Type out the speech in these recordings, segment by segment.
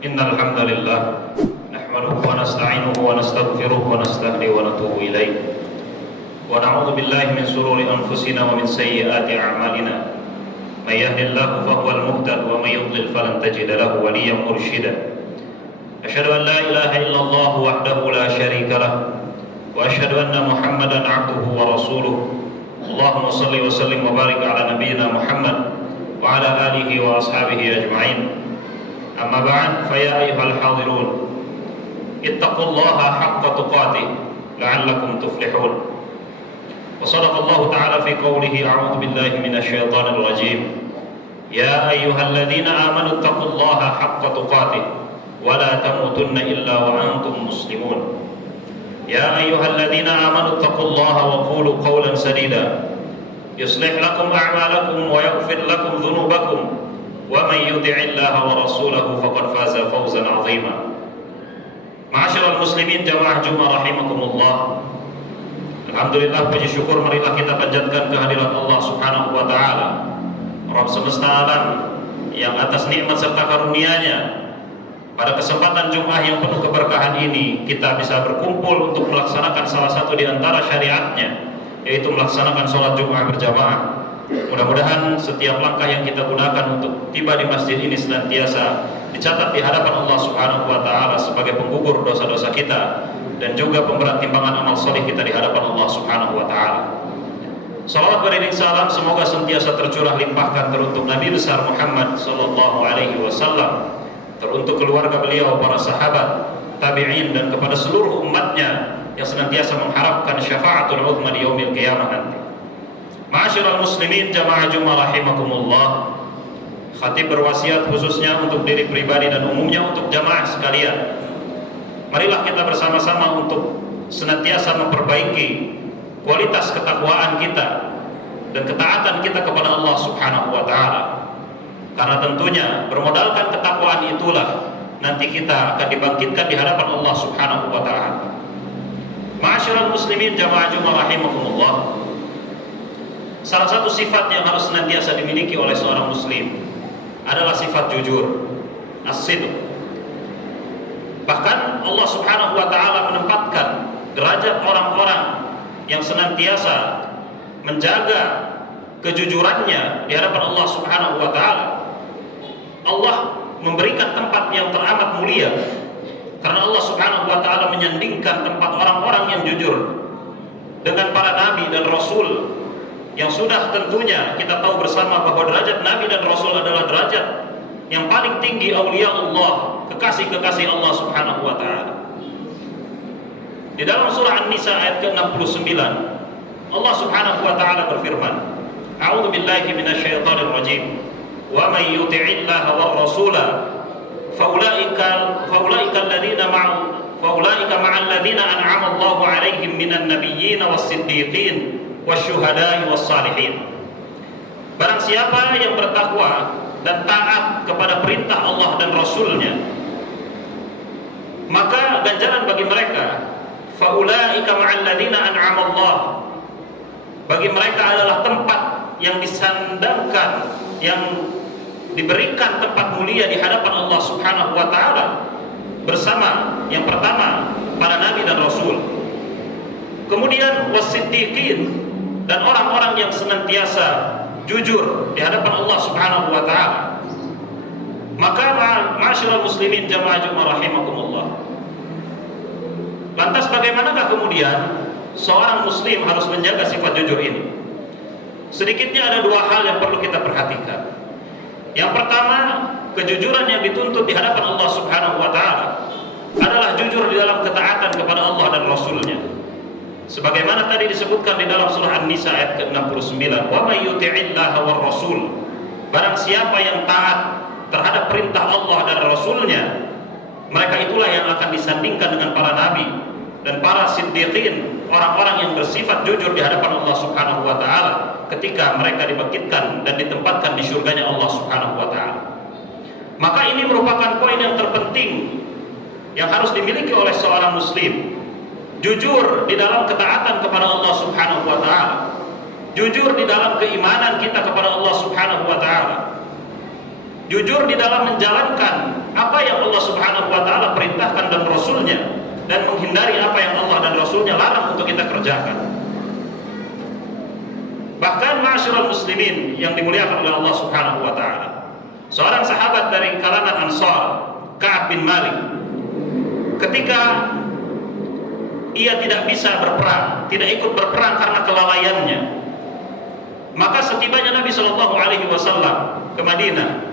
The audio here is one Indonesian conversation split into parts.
إن الحمد لله نحمده ونستعينه ونستغفره ونستهديه ونتوب إليه ونعوذ بالله من شرور أنفسنا ومن سيئات أعمالنا من يهد الله فهو المهتد ومن يضلل فلن تجد له وليا مرشدا أشهد أن لا إله إلا الله وحده لا شريك له وأشهد أن محمدا عبده ورسوله اللهم صل وسلم وبارك على نبينا محمد وعلى آله وأصحابه أجمعين أما بعد فيا أيها الحاضرون اتقوا الله حق تقاته لعلكم تفلحون وصدق الله تعالى في قوله أعوذ بالله من الشيطان الرجيم يا أيها الذين آمنوا اتقوا الله حق تقاته ولا تموتن إلا وأنتم مسلمون يا أيها الذين آمنوا اتقوا الله وقولوا قولا سديدا يصلح لكم أعمالكم ويغفر لكم ذنوبكم ومن يطع الله ورسوله فقد فاز فوزا عظيما Ma'asyiral muslimin jamaah Jumat rahimakumullah. Alhamdulillah, puji syukur marilah kita panjatkan kehadirat Allah Subhanahu wa taala, Rabb semesta alam, yang atas nikmat serta karunia-Nya pada kesempatan Jumat yang penuh keberkahan ini kita bisa berkumpul untuk melaksanakan salah satu di antara syariatnya, yaitu melaksanakan sholat Jumat berjamaah. Mudah-mudahan setiap langkah yang kita gunakan untuk tiba di masjid ini senantiasa dicatat di hadapan Allah Subhanahu wa taala sebagai penggugur dosa-dosa kita dan juga pemberat timbangan amal soleh kita di hadapan Allah Subhanahu wa taala. Salawat beriring salam semoga senantiasa tercurah limpahkan teruntuk Nabi besar Muhammad sallallahu alaihi wasallam, teruntuk keluarga beliau, para sahabat, tabi'in, dan kepada seluruh umatnya yang senantiasa mengharapkan syafaatul uzma di yaumil qiyamah nanti. Ma'asyiral muslimin jamaah Jumat rahimakumullah. Khatib berwasiat khususnya untuk diri pribadi dan umumnya untuk jamaah sekalian. Marilah kita bersama-sama untuk senantiasa memperbaiki kualitas ketakwaan kita dan ketaatan kita kepada Allah Subhanahu wa taala. Karena tentunya bermodalkan ketakwaan itulah nanti kita akan dibangkitkan di hadapan Allah Subhanahu wa taala. Ma'asyiral muslimin jamaah Jumat rahimakumullah. Salah satu sifat yang harus senantiasa dimiliki oleh seorang muslim adalah sifat jujur, as-sidq. Bahkan Allah Subhanahu wa taala menempatkan derajat orang-orang yang senantiasa menjaga kejujurannya di hadapan Allah Subhanahu wa taala. Allah memberikan tempat yang teramat mulia karena Allah Subhanahu wa taala menyandingkan tempat orang-orang yang jujur dengan para nabi dan rasul, yang sudah tentunya kita tahu bersama bahwa derajat Nabi dan Rasul adalah derajat yang paling tinggi aulia Allah, kekasih-kekasih Allah Subhanahu wa taala. Di dalam surah An-Nisa ayat ke-69, Allah Subhanahu wa taala berfirman, A'udzu billahi minasyaitonir rajim. Wa may yuti'illaha war rasula faulaika alladziina ma'al ladziina an'ama Allahu 'alaihim minan nabiyyin was-siddiqin wasyuhada'i wassalihin. Barang siapa yang bertakwa dan taat kepada perintah Allah dan Rasulnya, maka ganjaran bagi mereka faulaika ma'al ladzina an'ama Allah, bagi mereka adalah tempat yang disandangkan, yang diberikan tempat mulia di hadapan Allah Subhanahu wa taala bersama yang pertama para nabi dan rasul, kemudian wasiddiqin, dan orang-orang yang senantiasa jujur di hadapan Allah Subhanahu wa taala. Maka ma'asyiral muslimin jamaah Jumat rahimakumullah. Lantas bagaimanakah kemudian seorang muslim harus menjaga sifat jujur ini? Sedikitnya ada dua hal yang perlu kita perhatikan. Yang pertama, kejujuran yang dituntut di hadapan Allah Subhanahu wa taala adalah jujur di dalam ketaatan kepada Allah dan Rasulnya. Sebagaimana tadi disebutkan di dalam surah An-Nisa ayat ke-69, wa may yuti'illaha war rasul, barang siapa yang taat terhadap perintah Allah dan Rasulnya, mereka itulah yang akan disandingkan dengan para nabi dan para siddiqin, orang-orang yang bersifat jujur di hadapan Allah Subhanahu wa taala ketika mereka dibangkitkan dan ditempatkan di surganya Allah Subhanahu wa taala. Maka ini merupakan poin yang terpenting yang harus dimiliki oleh seorang muslim. Jujur di dalam ketaatan kepada Allah Subhanahu wa taala, jujur di dalam keimanan kita kepada Allah Subhanahu wa taala, jujur di dalam menjalankan apa yang Allah Subhanahu wa taala perintahkan dan Rasulnya, dan menghindari apa yang Allah dan Rasulnya larang untuk kita kerjakan. Bahkan ma'asyiral muslimin yang dimuliakan oleh Allah Subhanahu wa taala, seorang sahabat dari kalangan Ansar, Ka'ab bin Malik, ketika ia tidak bisa berperang, tidak ikut berperang karena kelalaiannya, maka setibanya Nabi Shallallahu Alaihi Wasallam ke Madinah,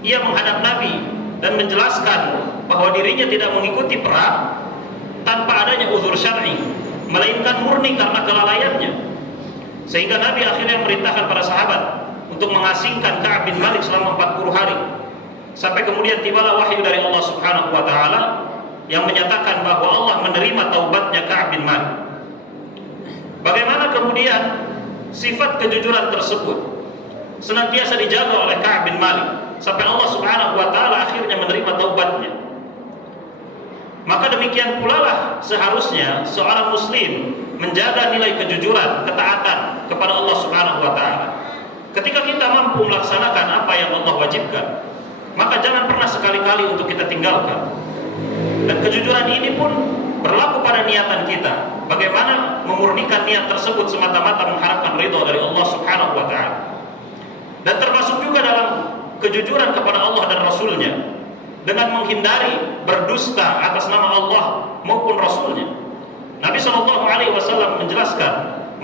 ia menghadap Nabi dan menjelaskan bahwa dirinya tidak mengikuti perang tanpa adanya uzur syar'i, melainkan murni karena kelalaiannya. Sehingga Nabi akhirnya memerintahkan para sahabat untuk mengasingkan Ka'ab bin Malik selama 40 hari, sampai kemudian tibalah wahyu dari Allah Subhanahu wa taala yang menyatakan bahwa Allah menerima taubatnya Ka'ab bin Malik. Bagaimana kemudian sifat kejujuran tersebut senantiasa dijaga oleh Ka'ab bin Malik sampai Allah Subhanahu wa taala akhirnya menerima taubatnya. Maka demikian pula lah seharusnya seorang muslim menjaga nilai kejujuran, ketaatan kepada Allah Subhanahu wa taala. Ketika kita mampu melaksanakan apa yang Allah wajibkan, maka jangan pernah sekali-kali untuk kita tinggalkan. Dan kejujuran ini pun berlaku pada niatan kita. Bagaimana memurnikan niat tersebut semata-mata mengharapkan ridha dari Allah Subhanahu wa taala. Dan termasuk juga dalam kejujuran kepada Allah dan Rasulnya, dengan menghindari berdusta atas nama Allah maupun Rasulnya. Nabi Shallallahu Alaihi Wasallam menjelaskan,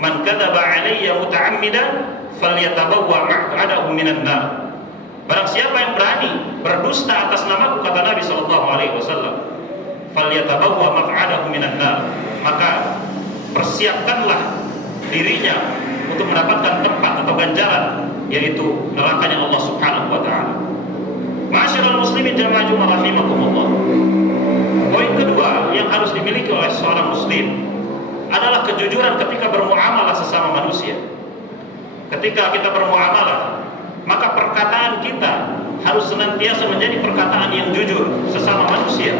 "Man kadzaba alayya muta'ammidan falyatabawwa maq'adahu minan nar." Barang siapa yang berani berdusta atas namaku, kata Nabi Shallallahu Alaihi Wasallam, falyatabawwa maq'adahu minan nar, maka persiapkanlah dirinya untuk mendapatkan tempat atau ganjaran, yaitu nerakanya Allah Subhanahu wa taala. Ma'asyiral muslimin jamaah Jumat rahimakumullah. Poin kedua yang harus dimiliki oleh seorang muslim adalah kejujuran ketika bermuamalah sesama manusia. Ketika kita bermuamalah, maka perkataan kita harus senantiasa menjadi perkataan yang jujur sesama manusia.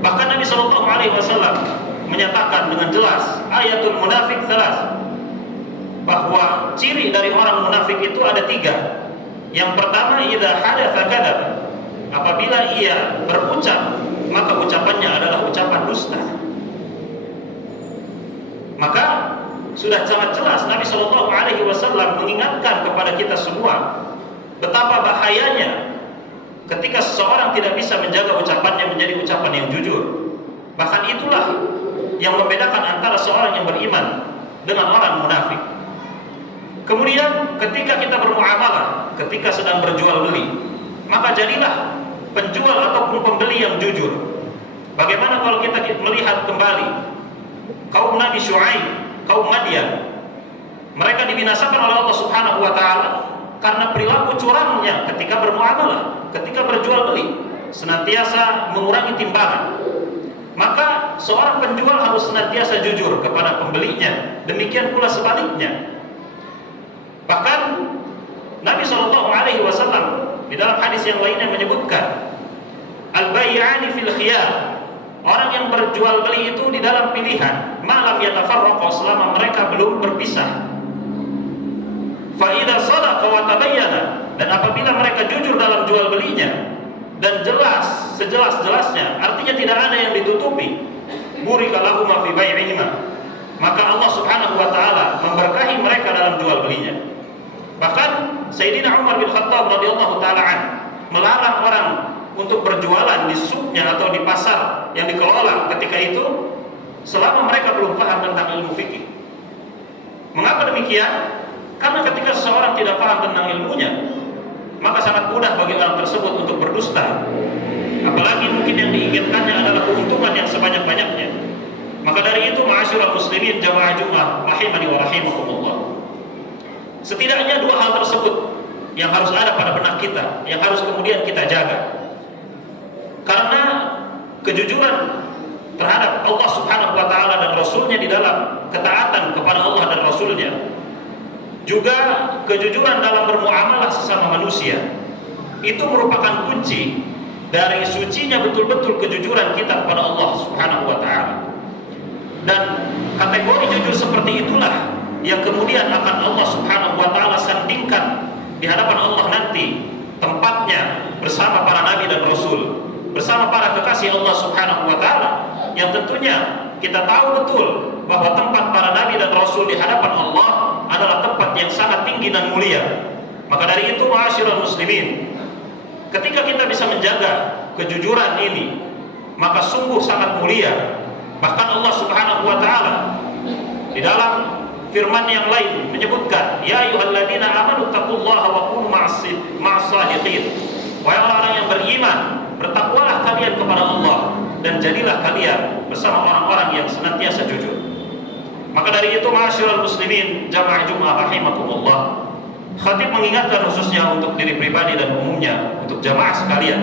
Bahkan Nabi Shallallahu Alaihi Wasallam menyatakan dengan jelas, ayatul munafik salas, bahwa ciri dari orang munafik itu ada 3. Yang pertama, idza hadatsa kadzaba, apabila ia berucap maka ucapannya adalah ucapan dusta. Maka sudah sangat jelas Nabi Shallallahu Alaihi Wasallam mengingatkan kepada kita semua betapa bahayanya ketika seseorang tidak bisa menjaga ucapannya menjadi ucapan yang jujur. Bahkan itulah yang membedakan antara seorang yang beriman dengan orang munafik. Kemudian ketika kita bermuamalah, ketika sedang berjual beli, maka jadilah penjual ataupun pembeli yang jujur. Bagaimana kalau kita melihat kembali kaum Nabi Syuaib, kaum Madian, mereka dibinasakan oleh Allah Subhanahu wa taala karena perilaku curangnya ketika bermuamalah, ketika berjual beli, senantiasa mengurangi timbangan. Maka seorang penjual harus senantiasa jujur kepada pembelinya, demikian pula sebaliknya. Bahkan Nabi Shallallahu Alaihi Wasallam di dalam hadis yang lainnya menyebutkan, al-bay'ani fil khiyar, orang yang berjual beli itu di dalam pilihan, malam yatafarraqa, selama mereka belum berpisah. Fa idza sadaqa wa tabayyana, dan apabila mereka jujur dalam jual belinya dan jelas sejelas-jelasnya, artinya tidak ada yang ditutupi, burika lahum fi bai'ihima, maka Allah Subhanahu wa taala memberkahi mereka dalam jual belinya. Bahkan Sayyidina Umar bin Khattab radhiyallahu taala an melarang orang untuk berjualan di suknya atau di pasar yang dikelola ketika itu selama mereka belum paham tentang ilmu fikih. Mengapa demikian? Karena ketika seseorang tidak paham tentang ilmunya, maka sangat mudah bagi orang tersebut untuk berdusta. Apalagi mungkin yang diinginkannya adalah keuntungan yang sebanyak-banyaknya. Maka dari itu, ma'asyiral muslimin jamaah Jumat rahimani wa rahimakumullah, setidaknya 2 hal tersebut yang harus ada pada benak kita, yang harus kemudian kita jaga. Karena kejujuran terhadap Allah Subhanahu wa taala dan Rasulnya di dalam ketaatan kepada Allah dan Rasulnya, juga kejujuran dalam bermuamalah sesama manusia, itu merupakan kunci dari sucinya betul-betul kejujuran kita kepada Allah Subhanahu wa taala. Dan kategori jujur seperti itulah yang kemudian akan Allah Subhanahu wa taala sandingkan di hadapan Allah nanti tempatnya bersama para nabi dan rasul, bersama para kekasih Allah Subhanahu wa taala, yang tentunya kita tahu betul bahwa tempat para nabi dan rasul di hadapan Allah adalah tempat yang sangat tinggi dan mulia. Maka dari itu, ma'asyiral muslimin, ketika kita bisa menjaga kejujuran ini, maka sungguh sangat mulia. Bahkan Allah Subhanahu wa taala di dalam firman yang lain menyebutkan, ya ayyuhalladzina amanu taqullaha wa kunu ma'as shadiqin. Wahai orang-orang yang beriman, bertakwalah kalian kepada Allah dan jadilah kalian bersama orang-orang yang senantiasa jujur. Maka dari itu, ma'asyiral muslimin, jamaah Jumat rahimakumullah, khatib mengingatkan khususnya untuk diri pribadi dan umumnya untuk jamaah sekalian,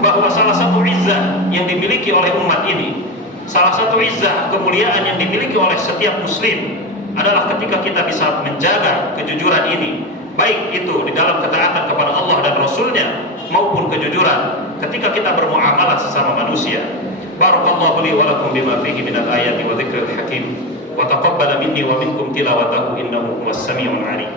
bahwa salah satu izzah yang dimiliki oleh umat ini, salah satu izzah kemuliaan yang dimiliki oleh setiap muslim adalah ketika kita bisa menjaga kejujuran ini, baik itu di dalam ketaatan kepada Allah dan Rasulnya, maupun kejujuran ketika kita bermuamalah sesama manusia. Barakallahu li wa lakum bima fihi minal ayati wa dzikril hakim, wa taqabbala minni wa minkum tilawatahu innahu huwas samiul alim.